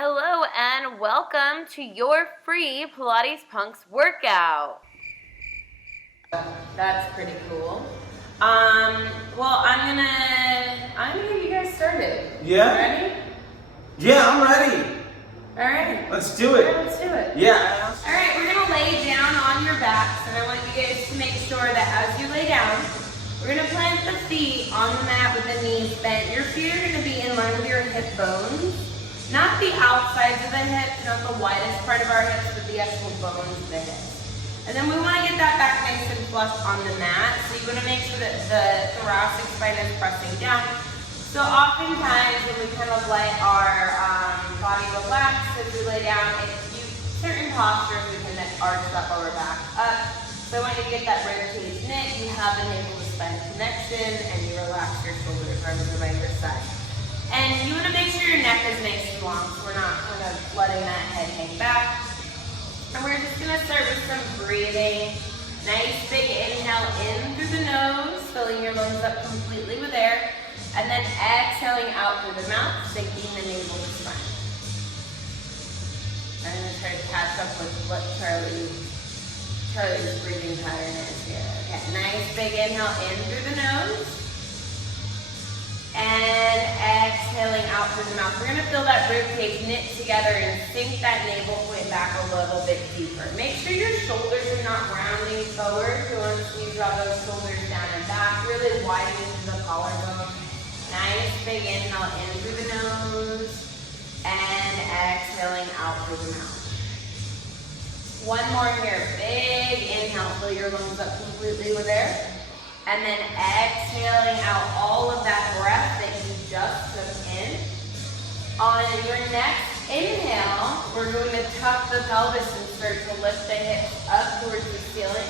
Hello and welcome to your free Pilates Punx workout. That's pretty cool. Well, I'm gonna get you guys started. Yeah? Ready? Yeah, I'm ready. All right. Let's do it. Yeah, let's do it. Yeah. All right, we're gonna lay down on your backs, and I want you guys to make sure that as you lay down, we're gonna plant the feet on the mat with the knees bent. Your feet are gonna be in line with your hip bones. Not the outsides of the hips, not the widest part of our hips, but the actual bones of the hips. And then we want to get that back nice and flush on the mat. So you want to make sure that the thoracic spine is pressing down. So oftentimes when we kind of let our body relax as we lay down, certain postures we can then arch that lower back up. So I want you to get that rib cage knit. You have the navel to spine connection, and you relax your shoulders, arms are by your side. And you want to make sure your neck is nice and long, so we're not kind of letting that head hang back. And we're just going to start with some breathing. Nice big inhale in through the nose, filling your lungs up completely with air. And then exhaling out through the mouth, sinking the navel to spine. I'm going to try to catch up with what Charlie's breathing pattern is here. Okay, nice big inhale in through the nose. And exhaling out through the mouth. We're going to feel that rib cage knit together and sink that navel point back a little bit deeper. Make sure your shoulders are not rounding forward. So once you draw those shoulders down and back, really widening to the collarbone. Nice big inhale in through the nose and exhaling out through the mouth. One more here. Big inhale. Fill your lungs up completely with air. And then exhaling out all of that breath that you just took in. On your next inhale, we're going to tuck the pelvis and start to lift the hips up towards the ceiling.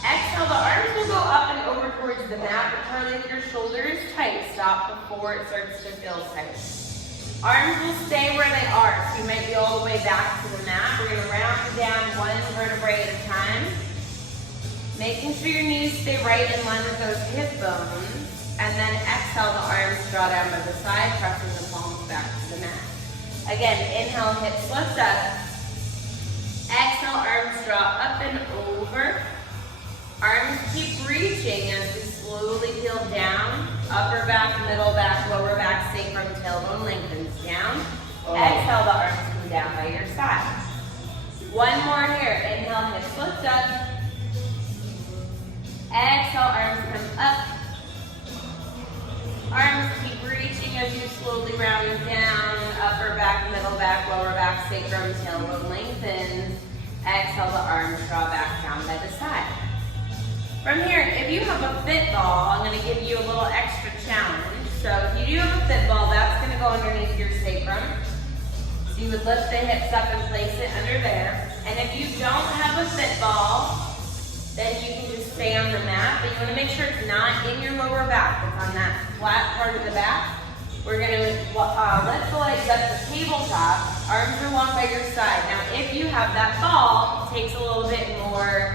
Exhale, the arms will go up and over towards the mat, but try to leave your shoulders tight. Stop before it starts to feel tight. Arms will stay where they are, so you might be all the way back to the mat. We're going to round down one vertebrae at a time. Making sure your knees stay right in line with those hip bones. And then exhale, the arms draw down by the side, pressing the palms back to the mat. Again, inhale, hips lift up. Exhale, arms draw up and over. Arms keep reaching as we slowly peel down. Upper back, middle back, lower back, sacrum, tailbone lengthens down. Exhale, the arms come down by your side. One more here. Inhale, hips lift up. Exhale, arms come up. Arms keep reaching as you slowly round down. Upper back, middle back, lower back, sacrum, tailbone lengthens. Exhale, the arms draw back down by the side. From here, if you have a fit ball, I'm going to give you a little extra challenge. So if you do have a fit ball, that's going to go underneath your sacrum. So you would lift the hips up and place it under there. And if you don't have a fit ball, then you can just stay on the mat, but you want to make sure it's not in your lower back. It's on that flat part of the back. We're going to lift the legs up to tabletop. Arms are long by your side. Now, if you have that ball, it takes a little bit more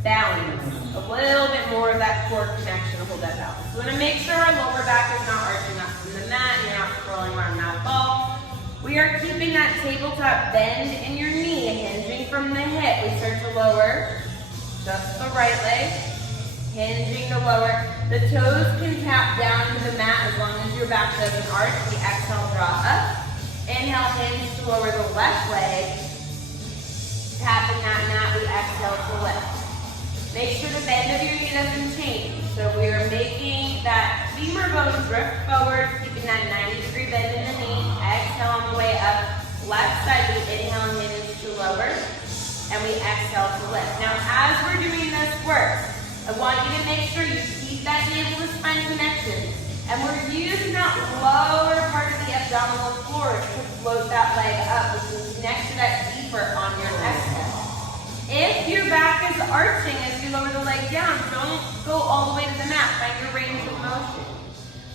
balance, a little bit more of that core connection to hold that balance. We want to make sure our lower back is not arching up from the mat and you're not curling around that ball. We are keeping that tabletop bend in your knee, hinging from the hip. We start to lower. Just the right leg, hinging the lower. The toes can tap down to the mat as long as your back doesn't arch. We exhale, draw up. Inhale, hinge to lower the left leg. Tapping that mat, we exhale to lift. Make sure the bend of your knee doesn't change. So we are making that femur bone drift forward, keeping that 90-degree bend in the knee. Exhale on the way up. Left side, we inhale, hinge to lower. And we exhale to lift. Now, as we're doing this work, I want you to make sure you keep that navel to spine connection. And we're using that lower part of the abdominal floor to float that leg up, which will connect to that deeper on your exhale. If your back is arching as you lower the leg down, don't go all the way to the mat. Find your range of motion.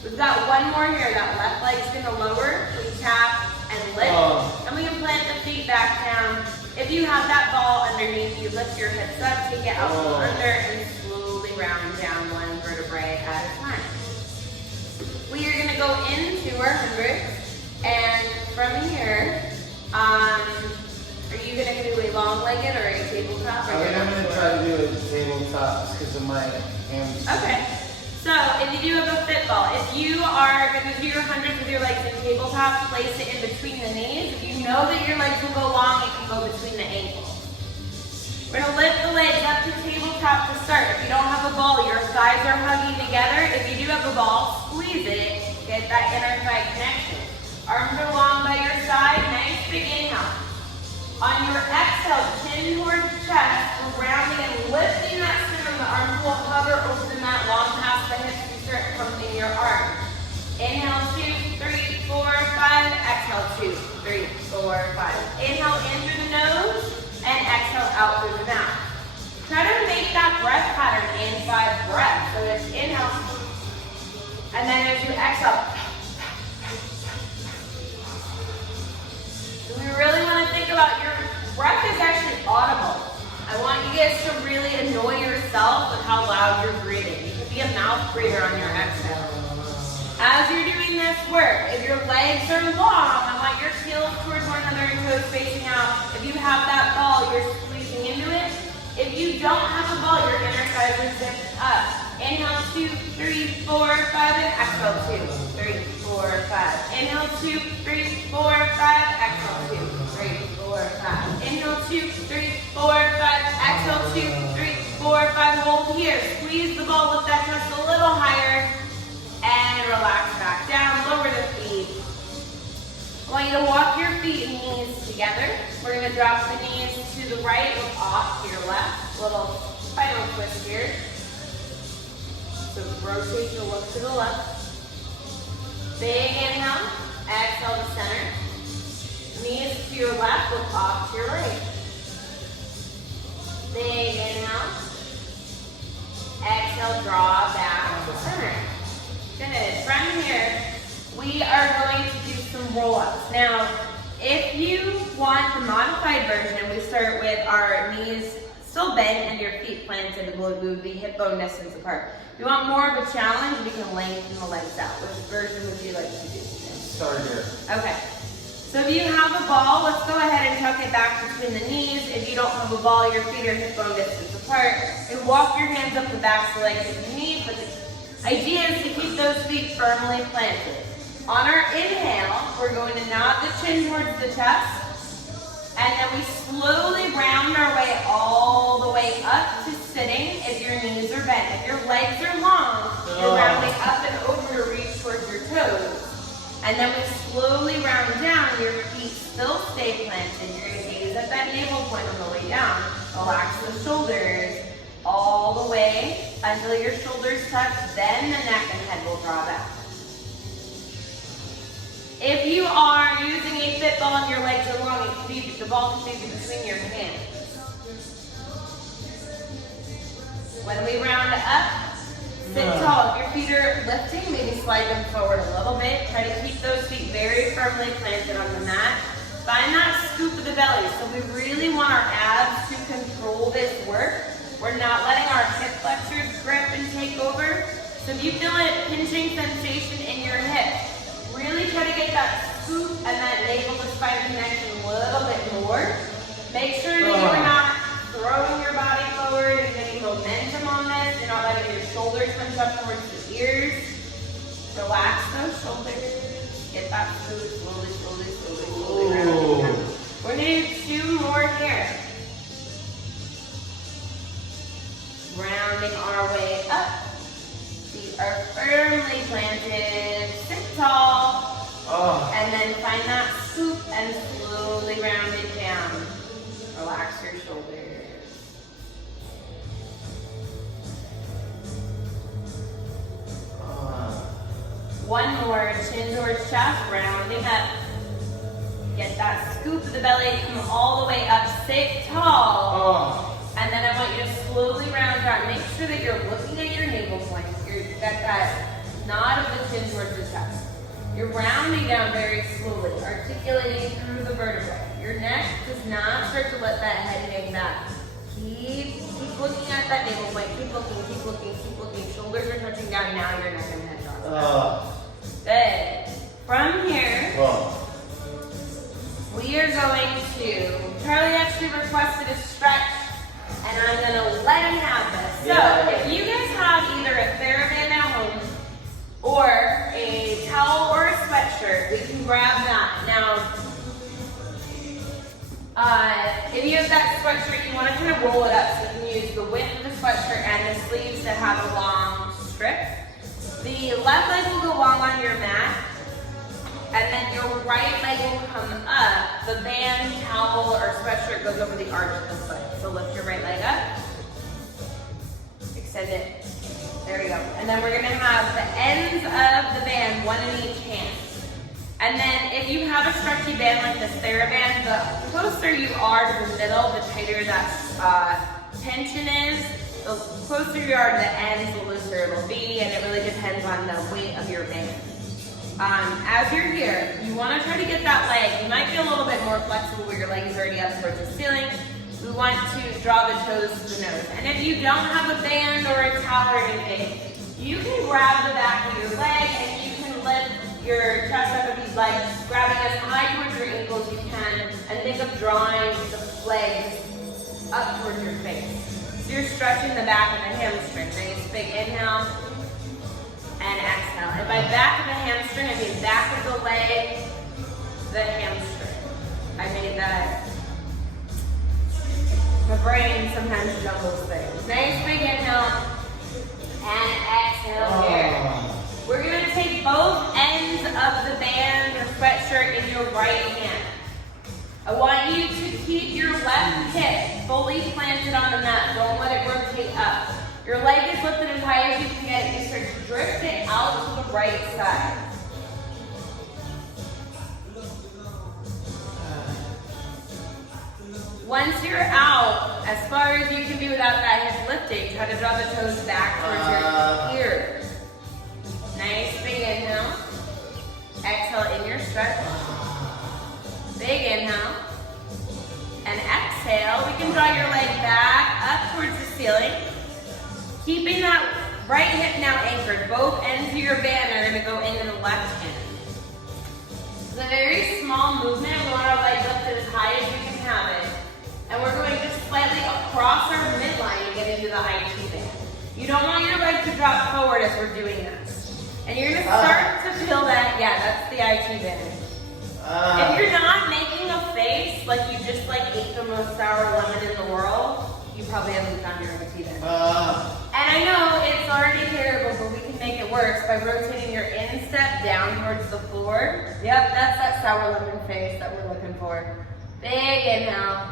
We've got one more here. That left leg's going to lower. We tap and lift. And we can plant the feet back down. If you have that ball underneath you, lift your hips up, take it out from under, and slowly round down one vertebrae at a time. We are going to go into our 100 and from here, are you gonna do a long-legged or a tabletop? I think I'm gonna try to do a tabletop because of my hands. Okay. So if you do have a fit ball, if you are gonna do your hundreds with your legs in tabletop, place it in between the knees. If you know that your legs will go long, it can go between the ankles. We're gonna lift the legs up to tabletop to start. If you don't have a ball, your thighs are hugging together. If you do have a ball, squeeze it, get that inner thigh connection. Arms are long by your side, nice big inhale. On your exhale, chin towards the chest, we're rounding and lifting that sternum. The arms will hover over the mat long past the hips. You start pumping your arms. Inhale, 2, 3, 4, 5. Exhale, 2, 3, 4, 5. Inhale in through the nose and exhale out through the mouth. Try to make that breath pattern in 5 breaths. So it's inhale, and then as you exhale, we really want to think about your breath is actually audible. I want you guys to really annoy yourself with how loud you're breathing. You can be a mouth breather on your exhale. As you're doing this work, if your legs are long, I want your heels towards one another and toes facing out. If you have that ball, you're squeezing into it. If you don't have a ball, your inner thighs are zipped up. Inhale, 2, 3, 4, 5, and exhale, 2, 3, 4, 5. Inhale, 2, 3, 4, 5. Exhale, 2, 3, 4, 5. Inhale, 2, 3, 4, 5. Exhale, 2, 3, 4, 5. Hold here. Squeeze the ball, lift that chest a little higher. And relax back down, lower the feet. I want you to walk your feet and knees together. We're gonna drop the knees to the right, look off to your left. Little final twist here. So rotate your look to the left. Big inhale, exhale to center. Knees to your left, look off to your right. Big inhale. Exhale, draw back to center. Good. From here, we are going to do some roll-ups. Now, if you want the modified version, and we start with our knees still bent and your feet planted, we would be hip bone distance apart. If you want more of a challenge, we can lengthen the legs out. Which version would you like to do? Start here. Okay. So if you have a ball, let's go ahead and tuck it back between the knees. If you don't have a ball, your feet are hip bone distance apart. And walk your hands up the backs of the legs if you need, but the idea is to keep those feet firmly planted. On our inhale, we're going to nod the chin towards the chest, and then we slowly round our way all the way up to sitting if your knees are bent. If your legs are long, you're rounding up and over to reach towards your toes. And then we slowly round down, your feet still stay planted. You're going to gaze at that navel point on the way down. Relax the shoulders all the way until your shoulders touch, then the neck and head will draw back. If you are using a fit ball and your legs are long, the ball can be between your hands. When we round up, sit tall. If your feet are lifting, maybe slide them forward a little bit. Try to keep those feet very firmly planted on the mat. Find that scoop of the belly. So we really want our abs to control this work. We're not letting our hip flexors grip and take over. So if you feel a pinching sensation in your hip, really try to get that scoop and that navel to spine connection a little bit more. Make sure that you're not throwing your body forward and getting momentum on this. You're not letting your shoulders punch up towards the ears. Relax those shoulders. Get that scoop slowly, slowly, slowly, slowly rounding down. We're going to do 2 more here. Rounding our way up. Feet are firmly planted. Sit tall. And then find that scoop and slowly round it down. Relax your shoulders. One more, chin towards chest, rounding up. Get that scoop of the belly, come all the way up, sit tall. And then I want you to slowly round down. Make sure that you're looking at your navel point. You've got that nod of the chin towards the chest. You're rounding down very slowly, articulating through the vertebrae. Your neck does not start to let that head hang back. Keep looking at that navel point. Keep looking, keep looking, keep looking. Shoulders are touching down. Now your neck and head drops. Good. From here, can grab that. Now, if you have that sweatshirt, you want to kind of roll it up so you can use the width of the sweatshirt and the sleeves to have a long strip. The left leg will go long on your mat, and then your right leg will come up. The band, towel, or sweatshirt goes over the arch of the foot. So lift your right leg up, extend it. There we go. And then we're gonna have the ends of the band, one in each hand. And then if you have a stretchy band like this TheraBand, the closer you are to the middle, the tighter that tension is. The closer you are to the ends, the looser it'll be, and it really depends on the weight of your band. As you're here, you want to try to get that leg. You might be a little bit more flexible where your leg is already up towards the ceiling. We want to draw the toes to the nose. And if you don't have a band or a towel or anything, you can grab the back of your leg and you can lift your chest up with these legs, grabbing as high towards your ankles as you can, and think of drawing the legs up towards your face. So you're stretching the back of the hamstring. Nice big inhale and exhale. And by back of the hamstring, I mean back of the leg, the hamstring. I made that. My brain sometimes jumbles things. Nice big inhale and exhale here. We're going to take both ends of the band or sweatshirt in your right hand. I want you to keep your left hip fully planted on the mat. Don't let it rotate up. Your leg is lifted as high as you can get it. You start to drift it out to the right side. Once you're out, as far as you can be without that hip lifting, try to draw the toes back towards your ears. Nice big inhale. Exhale in your stretch. Big inhale. And exhale. We can draw your leg back up towards the ceiling. Keeping that right hip now anchored. Both ends of your band are going to go into the left hand. It's a very small movement. We want our leg lifted as high as we can have it. And we're going just slightly across our midline to get into the IT band. You don't want your leg to drop forward as we're doing this. And you're going to start to feel that, yeah, that's the IT band. If you're not making a face like you just ate the most sour lemon in the world, you probably haven't done your IT band. And I know it's already terrible, but we can make it worse by rotating your instep down towards the floor. Yep, that's that sour lemon face that we're looking for. Big inhale.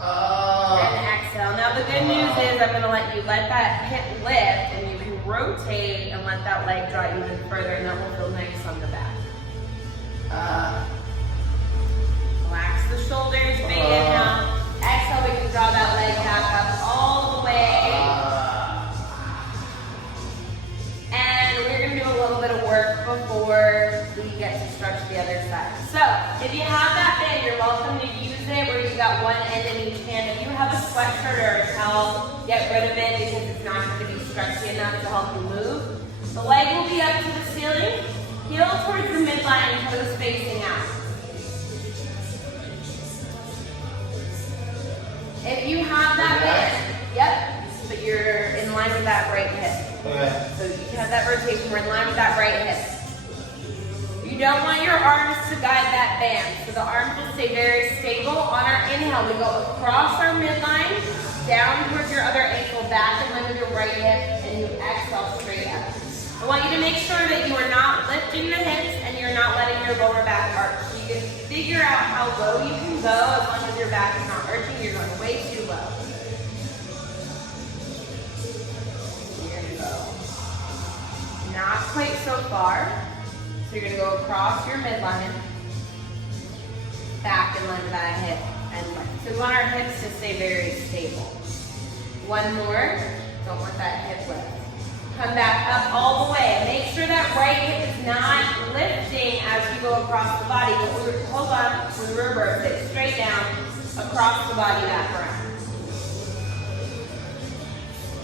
And exhale. Now the good news is I'm going to let you let that hip lift and you can rotate and let that leg draw even further, and that will feel nice on the back. Relax the shoulders, big inhale. Exhale, we can draw that leg back up all the way. And we're going to do a little bit of work before we get to stretch the other side. So, if you have that band, you're welcome to use it where you've got one end in each hand. If you have a sweatshirt or a towel, get rid of it because it's not going to be stretchy enough to help you move. The leg will be up to the ceiling, heel towards the midline, toes facing out. If you have that band, yep, but you're in line with that right hip. Okay. So you have that rotation, we're in line with that right hip. You don't want your arms to guide that band, so the arms will stay very stable. On our inhale, we go across our midline, down towards your other ankle, back in line with your right hip, and you exhale straight up. I want you to make sure that you are not lifting the hips and you're not letting your lower back arch. So you can figure out how low you can go as long as your back is not arching. You're going way too low. You're going to go not quite so far. So you're going to go across your midline, back in line with that hip and lift. So we want our hips to stay very stable. One more. Don't want that hip lift. Come back up all the way. Make sure that right hip is not lifting as you go across the body. Hold on, we reverse it. Straight down, across the body, back around.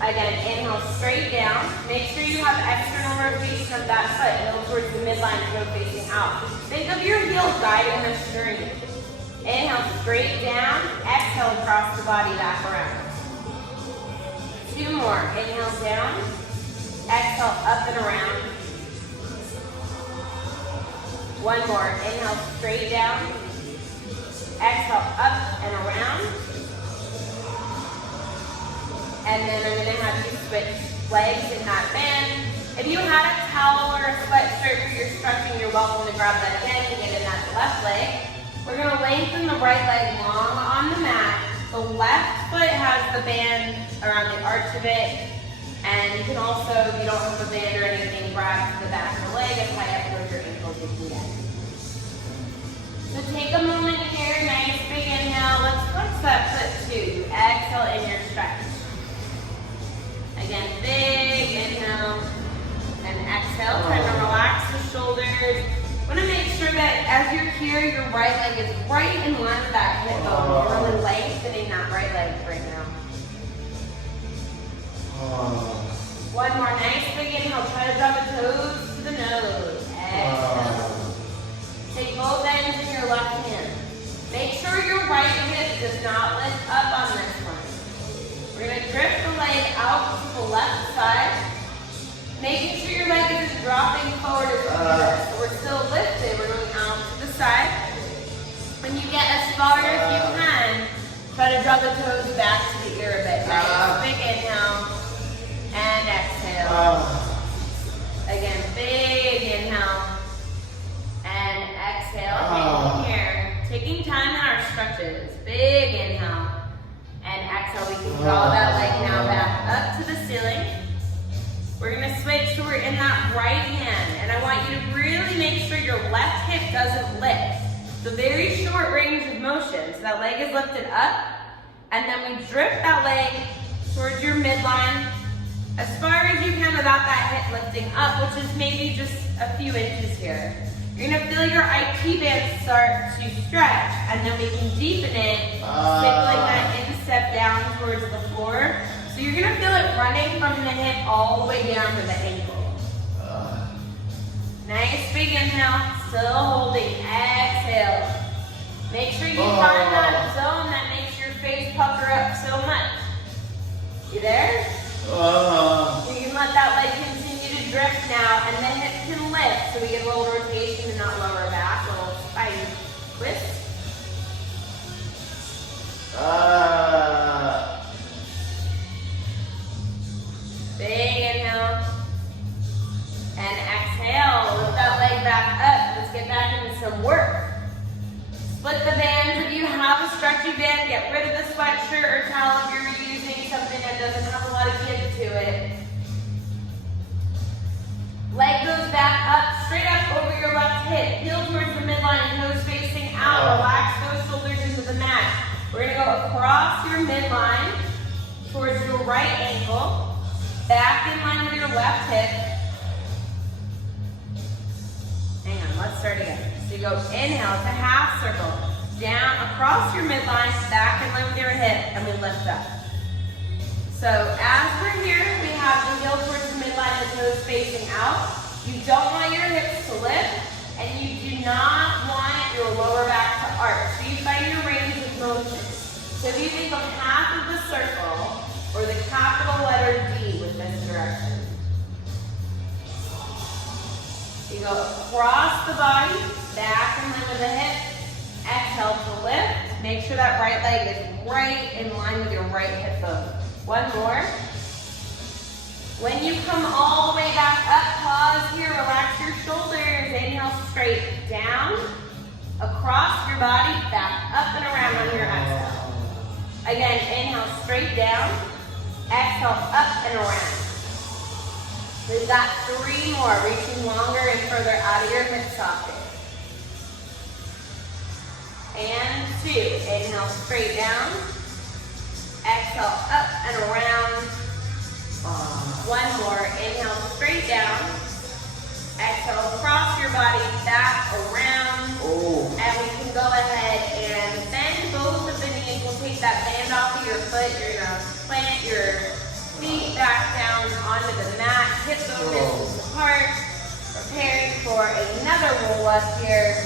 Again, inhale straight down. Make sure you have external rotation of that foot. Heel towards the midline, toe facing out. Think of your heel guiding the sternum. Inhale straight down. Exhale across the body, back around. Two more. Inhale down. Exhale up and around. One more. Inhale, straight down. Exhale, up and around. And then I'm going to have you switch legs in that band. If you had a towel or a sweatshirt for your stretching, you're welcome to grab that again to get in that left leg. We're going to lengthen the right leg long on the mat. The left foot has the band around the arch of it. And you can also, if you don't have a band or anything, grab the back of the leg and tie up towards your ankles if you can. So take a moment here, nice big inhale. Let's flex that foot too. You exhale in your stretch. Again, big inhale and exhale. Try to relax the shoulders. Want to make sure that as you're here, your right leg is right in line with that hip bone. You're really lengthening that right leg right now. One more nice big inhale. Try to draw the toes to the nose. Exhale. Take both ends in your left hand. Make sure your right hip does not lift up on this one. We're going to drift the leg out to the left side. Making sure your leg isn't dropping forward as we do this. So we're still lifted. We're going out to the side. When you get as far as you can, try to draw the toes back to the ear a bit. Nice. Big inhale. And exhale. Again, big inhale. And exhale. Hang here. Taking time in our stretches. Big inhale. And exhale. We can draw that leg now back up to the ceiling. We're going to switch so we're in that right hand. And I want you to really make sure your left hip doesn't lift. So very short range of motion. So that leg is lifted up. And then we drift that leg towards your midline as far as you can without that hip lifting up, which is maybe just a few inches here. You're going to feel your IT band start to stretch, and then we can deepen it, signaling that instep down towards the floor. So you're going to feel it running from the hip all the way down to the ankle. Nice big inhale, still holding, exhale. Make sure you find that zone that makes your face pucker up so much. You there? You can let that leg continue to drift now, and the hip can lift, so we get a little rotation and not lower back, a little spine twist. Big inhale, and exhale. Lift that leg back up. Let's get back into some work. Split the bands. If you have a stretchy band, get rid of the sweatshirt or towel if you're using something that doesn't have a lot of give to it. Leg goes back up, straight up over your left hip. Heel towards the midline, nose facing out. Relax those shoulders into the mat. We're going to go across your midline towards your right ankle. Back in line with your left hip. Hang on, let's start again. So you go inhale, it's a half circle. Down across your midline, back in line with your hip, and we lift up. So as we're here, we have the heel towards the midline, the toes facing out. You don't want your hips to lift, and you do not want your lower back to arch. So you find your range of motion. So if you think of half of the circle, or the capital letter D with this direction. You go across the body, back in line with the hip. Exhale to lift. Make sure that right leg is right in line with your right hip bone. One more. When you come all the way back up, pause here, relax your shoulders. Inhale straight down, across your body, back up and around on your exhale. Again, inhale straight down, exhale up and around. We've got 3 more, reaching longer and further out of your hip socket. And 2, inhale straight down, exhale up and around. One more, inhale straight down, exhale across your body, back around. And we can go ahead and bend both of the knees. We'll take that band off of your foot. You're gonna plant your feet back down onto the mat, hips over distance apart, preparing for another roll up here.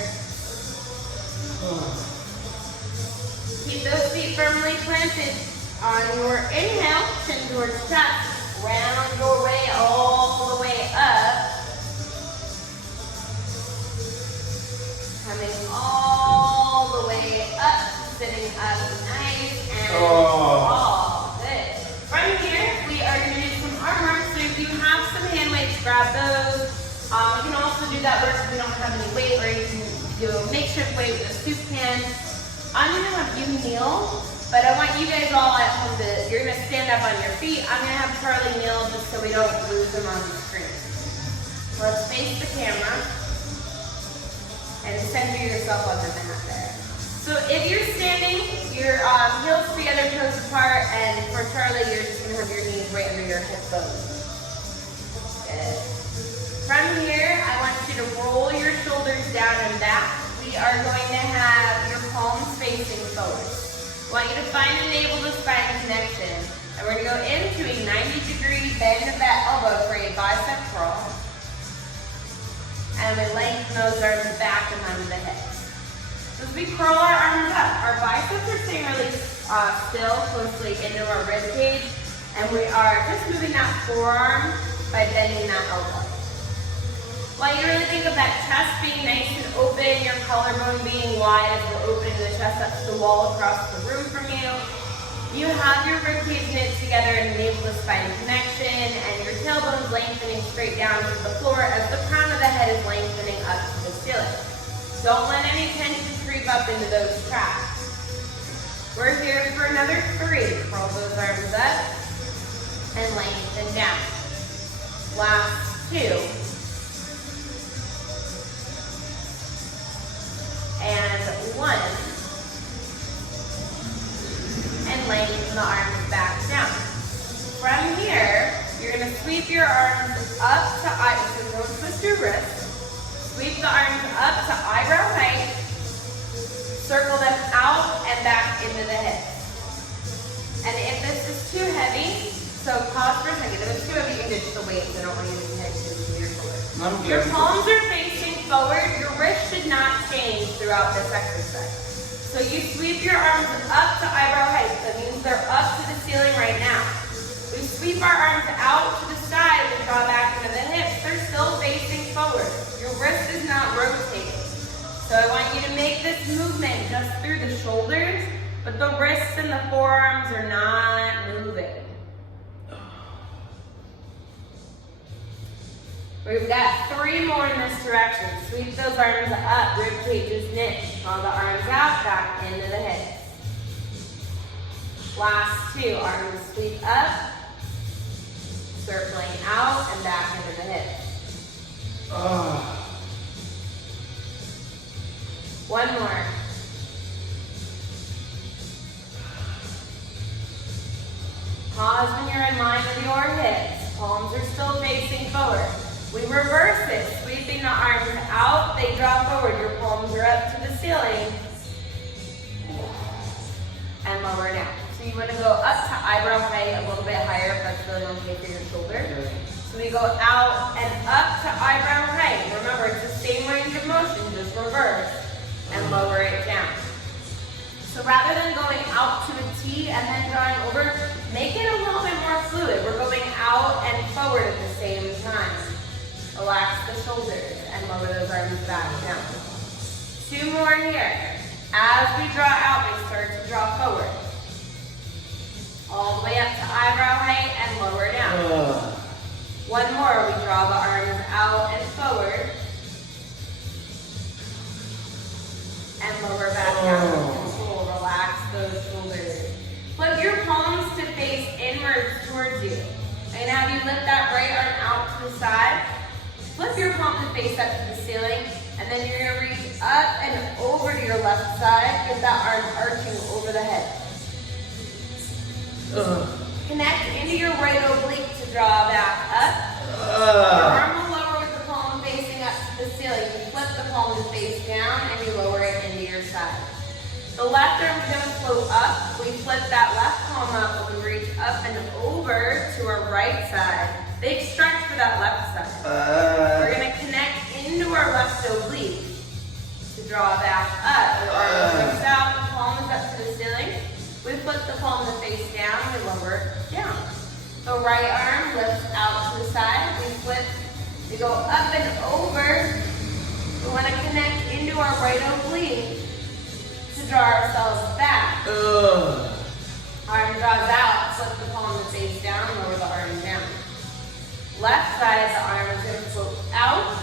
Keep those feet firmly planted on your inhale, chin towards chest, round your way all the way up. coming all the way up, sitting up nice and tall. Good. From here, we are going to do some arm work. So if you have some hand weights, grab those. You can also do that work if you don't have any weight, or you can do a makeshift weight with a soup can. I'm going to have you kneel, but I want you guys all at home you're going to stand up on your feet. I'm going to have Charlie kneel just so we don't lose him on the screen. Let's face the camera and center yourself on the mat there. So if you're standing, your heels 3 other toes apart, and for Charlie, you're just going to have your knees right under your hip bones. Good. From here, I want you to roll your shoulders down and back. We are going to have your palms facing forward. I want you to find the navel to spine connection. And we're going to go into a 90-degree bend of that elbow for a bicep curl. And we lengthen those arms back and under the hips. So as we curl our arms up, our biceps are staying really still, closely into our rib cage. And we are just moving that forearm by bending that elbow. I want you to really think of that chest being nice and open, your collarbone being wide as we're opening the chest up to the wall across the room from you. You have your ribcage knit together and navel to spine connection, and your tailbone's lengthening straight down to the floor as the crown of the head is lengthening up to the ceiling. Don't let any tension creep up into those traps. We're here for another 3. Curl those arms up and lengthen down. Last 2. And 1. And lengthen the arms back down. From here, you're going to sweep your arms up to so don't twist your wrist. Sweep the arms up to eyebrow height. Circle them out and back into the hips. And if this is too heavy, so pause for a second. If it's too heavy, you can ditch the weights. I don't want you to be heading to your shoulders. Your palms are facing forward. Your wrist should not change throughout this exercise. So you sweep your arms up to eyebrow height. That means they're up to the ceiling right now. We sweep our arms out to the side and draw back into the hips. They're still facing forward. Your wrist is not rotating. So I want you to make this movement just through the shoulders, but the wrists and the forearms are not moving. We've got 3 more in this direction. Sweep those arms up, rib cages knit. Draw the arms out, back into the hips. Last 2, arms sweep up, circling out and back into the hips. 1 more. Pause when you're in line with your hips. Palms are still facing forward. We reverse it, sweeping the arms out, they draw forward. Your palms are up to the ceiling. And lower down. So you want to go up to eyebrow height, a little bit higher if that's really okay for your shoulder. So we go out and up to eyebrow height. Remember, it's the same range of motion, just reverse. And lower it down. So rather than going out to a T and then drawing over, make it a little bit more fluid. We're going out and forward at the same time. Relax the shoulders and lower those arms back down. 2 more here. As we draw out, we start to draw forward. All the way up to eyebrow height and lower down. 1 more, we draw the arms out and forward. And lower back down. Control, relax those shoulders. Flip your palms to face inwards towards you. And have you lift that right arm out to the side. Flip your palm to face up to the ceiling, and then you're going to reach up and over to your left side. Get that arm arching over the head. Connect into your right oblique to draw back up. Your arm will lower with the palm facing up to the ceiling. You flip the palm to face down, and you lower it into your side. The left arm is going to float up. We flip that left palm up, and we reach up and over to our right side. Big stretch for that left side. We're going to connect into our left oblique to draw back up. The arm lifts out, the palm is up to the ceiling. We flip the palm to face down, we lower it down. The right arm lifts out to the side. We flip, we go up and over. We want to connect into to our right oblique to draw ourselves back. Arm draws out, flip the palm to face down, lower the arm down. Left side, the arm is going to float out,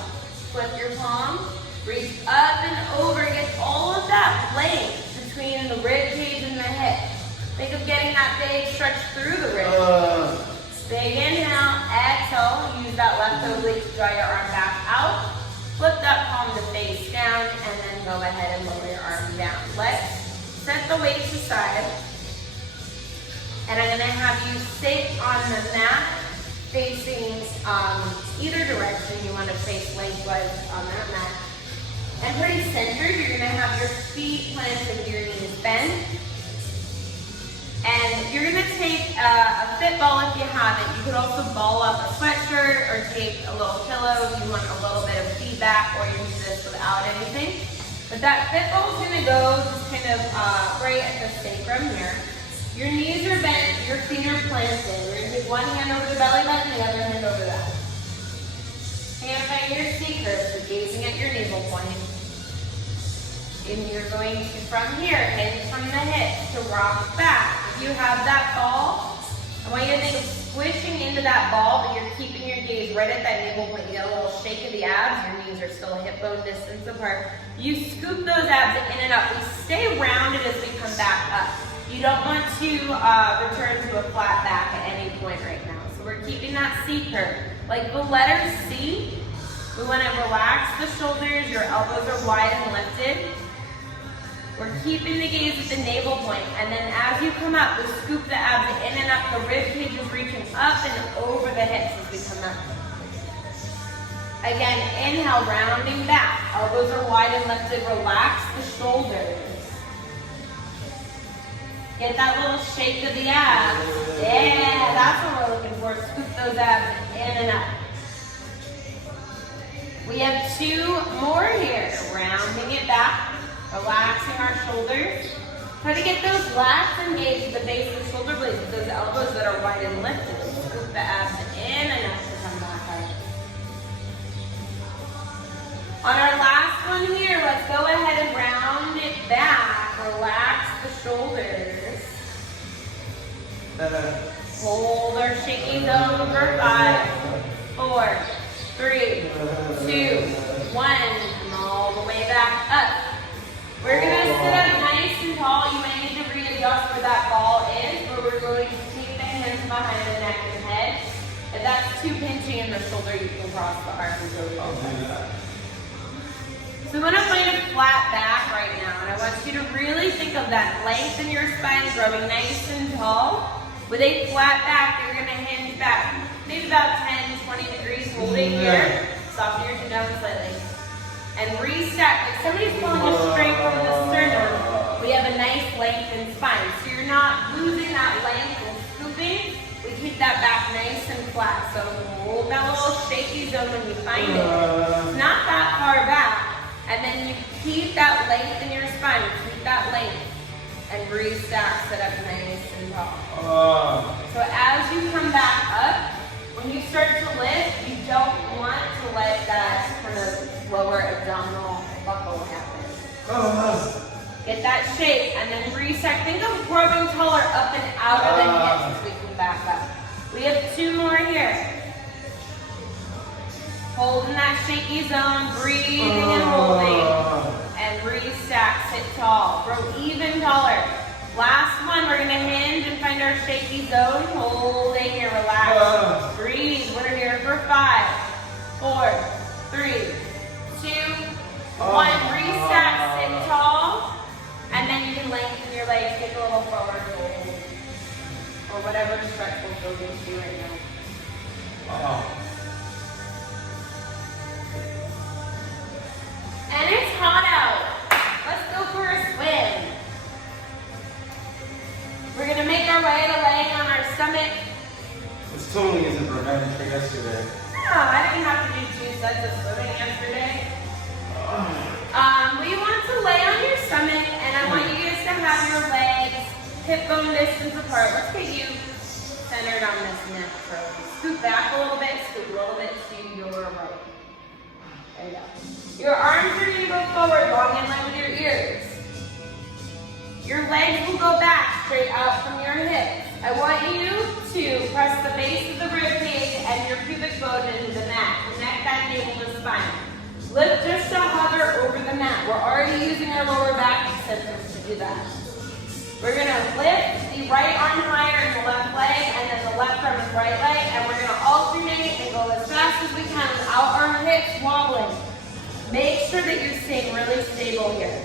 flip your palm, reach up and over, get all of that length between the rib cage and the hip. Think of getting that big stretch through the rib. Big inhale, exhale, use that left oblique to draw your arm back out. Flip that palm to face down, and then go ahead and lower your arm down. Let's set the weights aside. And I'm gonna have you sit on the mat facing either direction. You wanna face lengthwise on that mat. And pretty centered, you're gonna have your feet planted, your knees bent. And you're gonna take a fit ball if you have it. You could also ball up a sweatshirt or take a little pillow if you want a little bit of feedback, or use this without anything. But that fit ball is gonna go just kind of right at the sacrum here. Your knees are bent, your feet are planted. We're gonna take one hand over the belly button, the other hand over that. Hand find your C curve, so gazing at your navel point. And you're going to, from here, hinge from the hips to rock back. If you have that ball, I want you to think of squishing into that ball, but you're keeping your gaze right at that navel point. You get a little shake of the abs, your knees are still hip bone distance apart. You scoop those abs in and up. We stay rounded as we come back up. You don't want to return to a flat back at any point right now. So we're keeping that C curve. Like the letter C, we want to relax the shoulders, your elbows are wide and lifted. We're keeping the gaze at the navel point, and then as you come up, we scoop the abs in and up. The rib cage is reaching up and over the hips as we come up. Again, inhale, rounding back. Elbows are wide and lifted. Relax the shoulders. Get that little shake of the abs. Yeah, that's what we're looking for. Scoop those abs in and up. We have two more here. Rounding it back. Relaxing our shoulders. Try to get those lats engaged at the base of the shoulder blades with those elbows that are wide and lifted. Scoop the abs in and up to come back up. On our last one here, let's go ahead and round it back. Relax the shoulders. Hold our shaky zone for 5, 4, 3, 2, 1. Come all the way back up. We're going to sit up nice and tall. You may need to readjust where that ball is, but we're going to take the hands behind the neck and head. If that's too pinching in the shoulder, you can cross the arms and go forward. So we want to find a flat back right now, and I want you to really think of that length in your spine, growing nice and tall. With a flat back, you're going to hinge back, maybe about 10, 20 degrees, hold it here. Soften your chin down slightly. And restack, like somebody's pulling you straight from the sternum. We have a nice lengthened spine. So you're not losing that length and scooping. We keep that back nice and flat. So hold that little shaky zone when you find it. It's not that far back. And then you keep that length in your spine. Keep that length. And restack, sit up nice and tall. So as you come back up, when you start to lift, you don't want to let that kind of lower abdominal buckle happen. Get that shape and then reset. Think of growing taller up and out of the hips as we come back up. We have two more here. Holding that shaky zone, breathing and holding. And restack, sit tall. Grow even taller. Last one, we're going to hinge and find our shaky zone. Holding here, relax. Breathe. We're here for 5, 4, 3, 2, 1. Reset, sit tall. And then you can lengthen your legs, take a little forward fold. Or whatever stretchful feels good to you right now. And it's hot out. Let's go for a swim. We're going to make our way to laying on our stomach. This totally isn't revenge for yesterday. No, I didn't have to do 2 sets of swimming yesterday. We want to lay on your stomach, and I want you guys to have your legs hip bone distance apart. Let's get you centered on this neck curl. Scoot back a little bit, scoot a little bit to your right. There you go. Your arms are going to go forward long straight out from your hips. I want you to press the base of the rib cage and your pubic bone into the mat. Connect that navel to spine. Lift just to hover over the mat. We're already using our lower back extensors to do that. We're gonna lift the right arm higher in the left leg and then the left arm and right leg, and we're gonna alternate and go as fast as we can without our hips wobbling. Make sure that you're staying really stable here.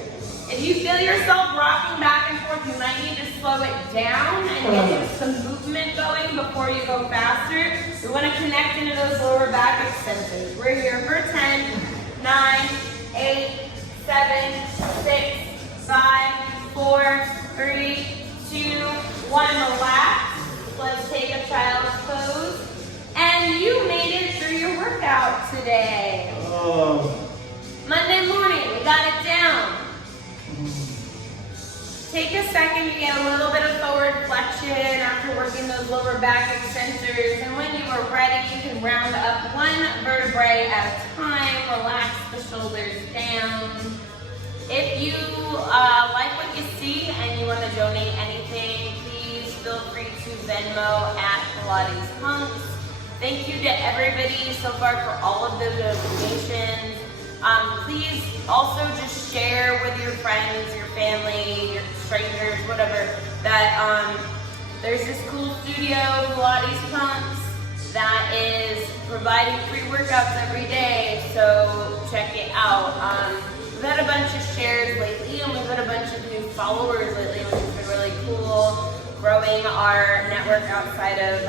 If you feel yourself rocking back and forth, you might need to slow it down and get some movement going before you go faster. We want to connect into those lower back extensors. We're here for 10, 9, 8, 7, 6, 5, 4, 3, 2, 1. Relax. Let's take a child's pose. And you made it through your workout today. Monday morning, we got it down. Take a second to get a little bit of forward flexion after working those lower back extensors. And when you are ready, you can round up one vertebrae at a time. Relax the shoulders down. If you like what you see and you want to donate anything, please feel free to Venmo at Pilates Punx. Thank you to everybody so far for all of the donations. Please also just share with your friends, your family, your strangers, whatever, that there's this cool studio, Pilates Punx, that is providing free workouts every day, so check it out. We've had a bunch of shares lately, and we've had a bunch of new followers lately, which has been really cool, growing our network outside of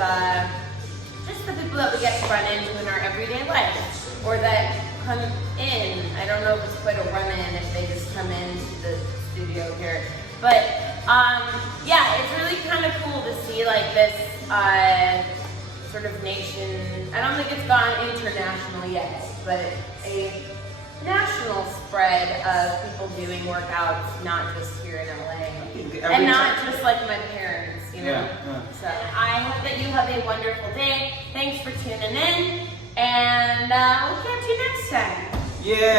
just the people that we get to run into in our everyday life, or that come in. I don't know if it's quite a run-in if they just come into the studio here. But yeah, it's really kind of cool to see like this sort of nation. I don't think it's gone international yet, but a national spread of people doing workouts, not just here in LA. And not just like my parents, you know? Yeah. So I hope that you have a wonderful day. Thanks for tuning in. And we'll catch you next time. Yeah.